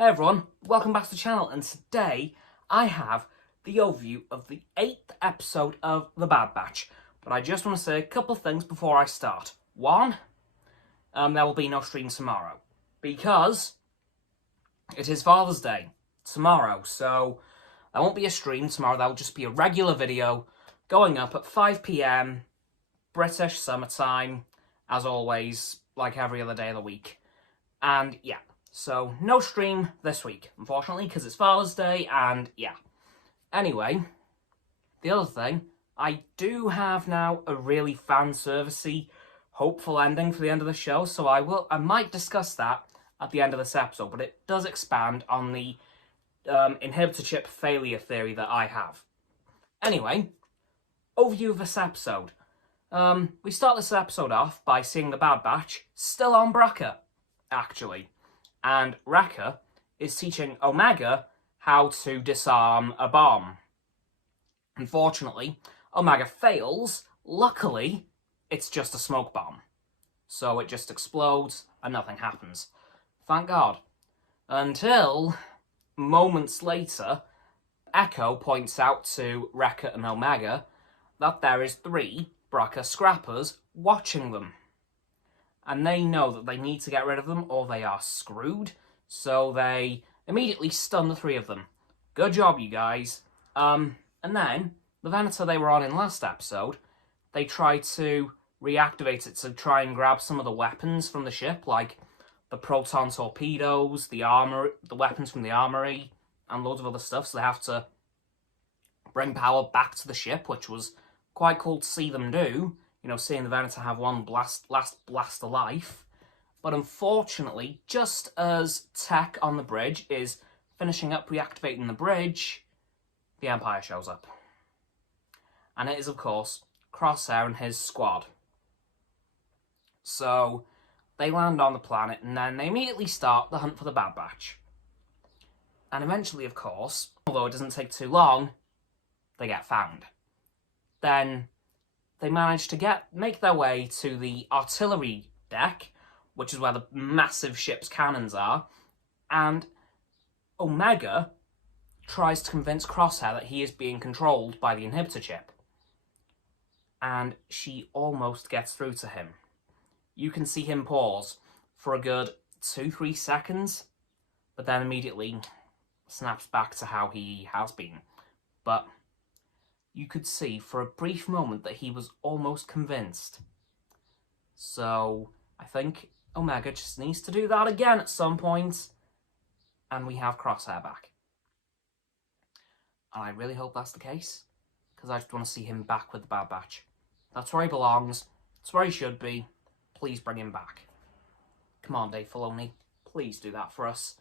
Hey everyone, welcome back to the channel, and today I have the overview of the 8th episode of The Bad Batch. But I just want to say a couple of things before I start. One, there will be no stream tomorrow, because it is Father's Day tomorrow, so there won't be a stream tomorrow. There will just be a regular video going up at 5 PM, British summertime, as always, like every other day of the week. And yeah. So, no stream this week, unfortunately, because it's Father's Day, and yeah. Anyway, the other thing, I do have now a really fan-servicey, hopeful ending for the end of the show, so I might discuss that at the end of this episode, but it does expand on the inhibitor chip failure theory that I have. Anyway, overview of this episode. We start this episode off by seeing the Bad Batch still on Bracca, actually. And Wrecker is teaching Omega how to disarm a bomb. Unfortunately, Omega fails. Luckily, it's just a smoke bomb. So it just explodes and nothing happens. Thank God. Until moments later, Echo points out to Wrecker and Omega that there is 3 Bracca scrappers watching them. And they know that they need to get rid of them or they are screwed. So they immediately stun the 3 of them. Good job, you guys. And then, the Venator they were on in last episode, they tried to reactivate it to try and grab some of the weapons from the ship, like the proton torpedoes, the weapons from the armory, and loads of other stuff. So they have to bring power back to the ship, which was quite cool to see them do. You know, seeing the Venator have one last blast of life. But unfortunately, just as Tech on the bridge is finishing up reactivating the bridge, the Empire shows up. And it is, of course, Crosshair and his squad. So, they land on the planet, and then they immediately start the hunt for the Bad Batch. And eventually, of course, although it doesn't take too long, they get found. Then they manage to make their way to the artillery deck, which is where the massive ship's cannons are, and Omega tries to convince Crosshair that he is being controlled by the inhibitor chip. And she almost gets through to him. You can see him pause for a good 2-3 seconds, but then immediately snaps back to how he has been. But you could see for a brief moment that he was almost convinced. So I think Omega just needs to do that again at some point, and we have Crosshair back. And I really hope that's the case, because I just want to see him back with the Bad Batch. That's where he belongs. That's where he should be. Please bring him back. Come on, Dave Filoni. Please do that for us.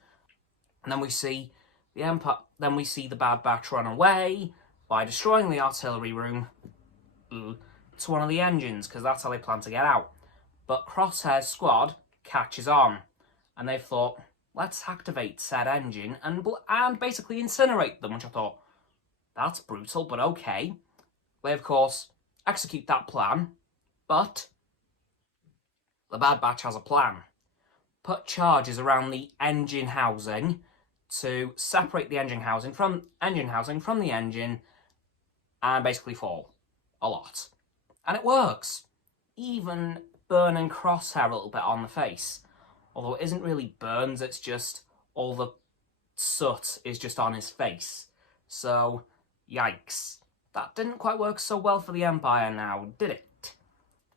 And then we see the Empire. Then we see the Bad Batch run away by destroying the artillery room to one of the engines, because that's how they plan to get out. But Crosshair's squad catches on, and they've thought, let's activate said engine and basically incinerate them, which I thought, that's brutal, but okay. They, of course, execute that plan, but the Bad Batch has a plan. Put charges around the engine housing to separate the engine housing from the engine, and basically fall a lot. And it works. Even burning Crosshair a little bit on the face. Although it isn't really burns, it's just all the soot is just on his face. So, yikes. That didn't quite work so well for the Empire now, did it?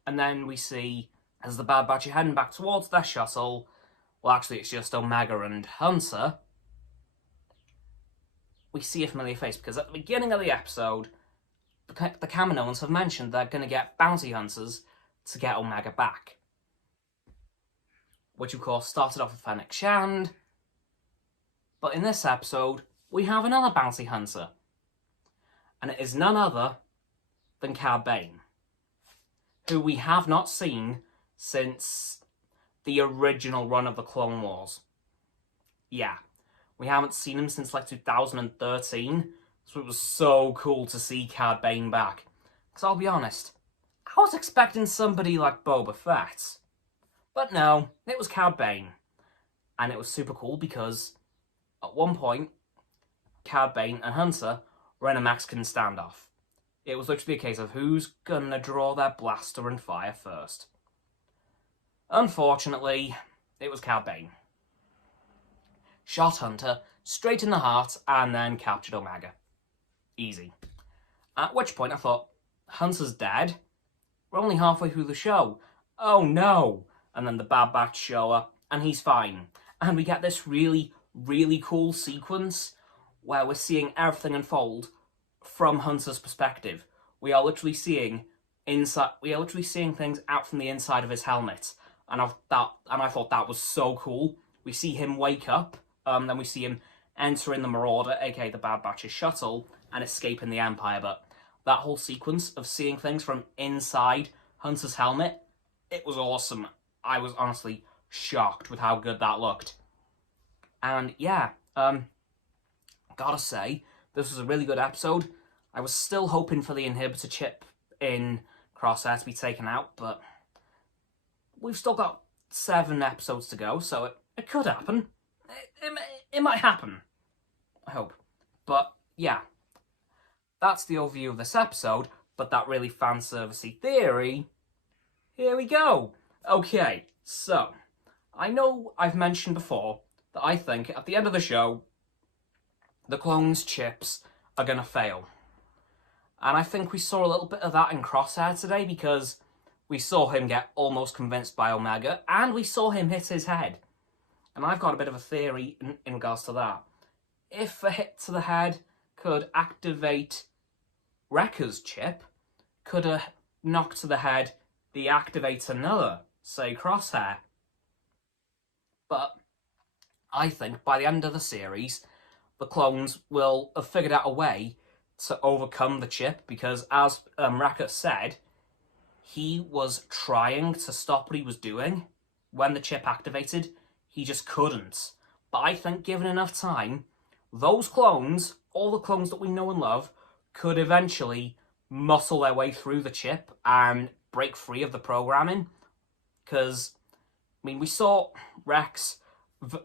And then we see, as the Bad Batch are heading back towards their shuttle, well actually it's just Omega and Hunter, we see a familiar face, because at the beginning of the episode, the Kaminoans have mentioned they're going to get bounty hunters to get Omega back. Which, of course, started off with Fennec Shand. But in this episode, we have another bounty hunter. And it is none other than Cad Bane, who we have not seen since the original run of the Clone Wars. Yeah, we haven't seen him since like 2013. So it was so cool to see Cad Bane back. Because I'll be honest, I was expecting somebody like Boba Fett. But no, it was Cad Bane. And it was super cool because At one point, Cad Bane and Hunter were in a Mexican standoff. It was literally a case of who's gonna draw their blaster and fire first. Unfortunately, it was Cad Bane. Shot Hunter straight in the heart and then captured Omega. Easy. At which point I thought, Hunter's dead? We're only halfway through the show. Oh no! And then the Bad Batch show up and he's fine. And we get this really, really cool sequence where we're seeing everything unfold from Hunter's perspective. We are literally seeing things out from the inside of his helmet. And I thought that was so cool. We see him wake up, then we see him entering the Marauder, aka the Bad Batch's shuttle, and escaping the Empire. But that whole sequence of seeing things from inside Hunter's helmet, it was awesome. I was honestly shocked with how good that looked. And yeah, gotta say, this was a really good episode. I was still hoping for the inhibitor chip in Crosshair to be taken out, but we've still got 7 episodes to go, so it could happen. It might happen. I hope. But yeah, that's the overview of this episode, but that really fan-servicey theory, here we go. Okay, so, I know I've mentioned before that I think at the end of the show, the clone's chips are going to fail. And I think we saw a little bit of that in Crosshair today, because we saw him get almost convinced by Omega, and we saw him hit his head. And I've got a bit of a theory in regards to that. If a hit to the head could activate Wrecker's chip, could a knock to the head deactivate another, say Crosshair? But I think by the end of the series, the clones will have figured out a way to overcome the chip, because as Wrecker said, he was trying to stop what he was doing when the chip activated. He just couldn't. But I think given enough time, those clones, all the clones that we know and love, could eventually muscle their way through the chip and break free of the programming. Because, I mean, we saw Rex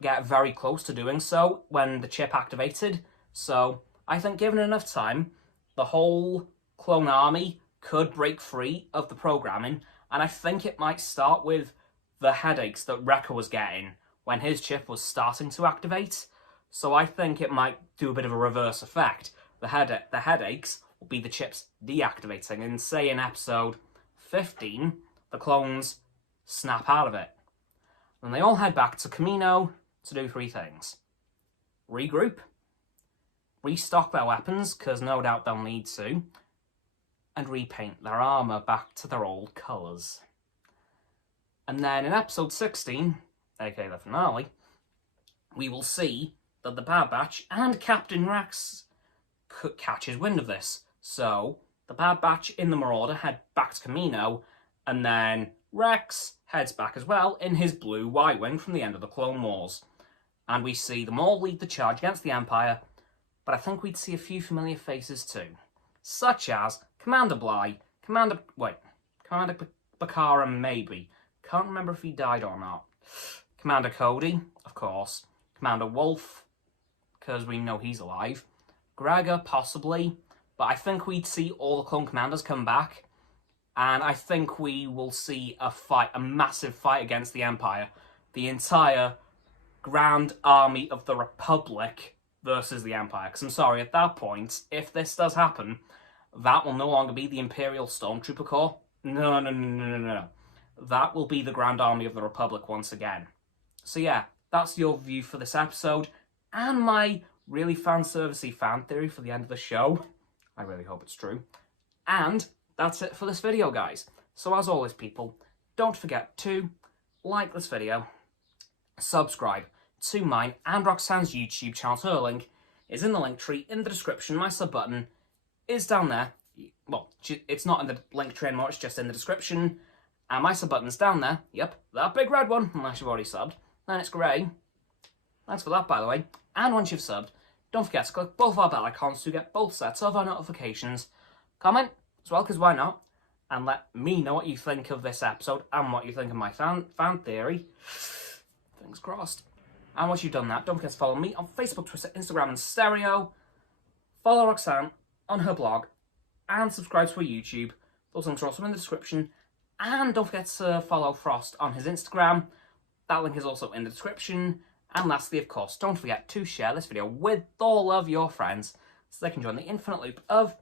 get very close to doing so when the chip activated. So I think given enough time, the whole clone army could break free of the programming. And I think it might start with the headaches that Wrecker was getting when his chip was starting to activate. So I think it might do a bit of a reverse effect. The headaches will be the chips deactivating, and say in episode 15, the clones snap out of it. And they all head back to Kamino to do 3 things. Regroup, restock their weapons, because no doubt they'll need to, and repaint their armour back to their old colours. And then in episode 16, aka the finale, we will see that the Bad Batch and Captain Rex catches wind of this. So, the Bad Batch in the Marauder head back to Kamino, and then Rex heads back as well in his blue Y-Wing from the end of the Clone Wars. And we see them all lead the charge against the Empire, but I think we'd see a few familiar faces too. Such as Commander Bly, Commander Bakara maybe. Can't remember if he died or not. Commander Cody, of course. Commander Wolf, because we know he's alive. Gregor, possibly. But I think we'd see all the clone commanders come back. And I think we will see a massive fight against the Empire. The entire Grand Army of the Republic versus the Empire. Because I'm sorry, at that point, if this does happen, that will no longer be the Imperial Stormtrooper Corps. No. That will be the Grand Army of the Republic once again. So yeah, that's the overview for this episode, and my really fan-servicey fan theory for the end of the show. I really hope it's true. And that's it for this video, guys. So as always, people, don't forget to like this video, subscribe to mine and Roxanne's YouTube channel. Her link is in the link tree in the description. My sub button is down there. Well, it's not in the link tree anymore, it's just in the description. And my sub button's down there. Yep, that big red one, unless you've already subbed. Then it's grey. Thanks for that, by the way. And once you've subbed, don't forget to click both our bell icons to get both sets of our notifications. Comment as well, because why not? And let me know what you think of this episode and what you think of my fan theory. Fingers crossed. And once you've done that, don't forget to follow me on Facebook, Twitter, Instagram, and Stereo. Follow Roxanne on her blog, and subscribe to her YouTube. Those links are also in the description. And don't forget to follow Frost on his Instagram. That link is also in the description. And lastly, of course, don't forget to share this video with all of your friends so they can join the infinite loop of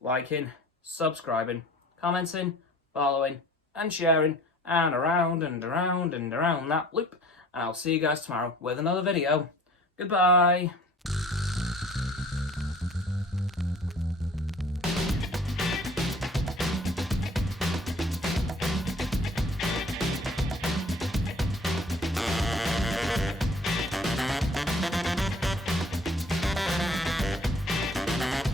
liking, subscribing, commenting, following, and sharing, and around and around and around that loop. And I'll see you guys tomorrow with another video. Goodbye.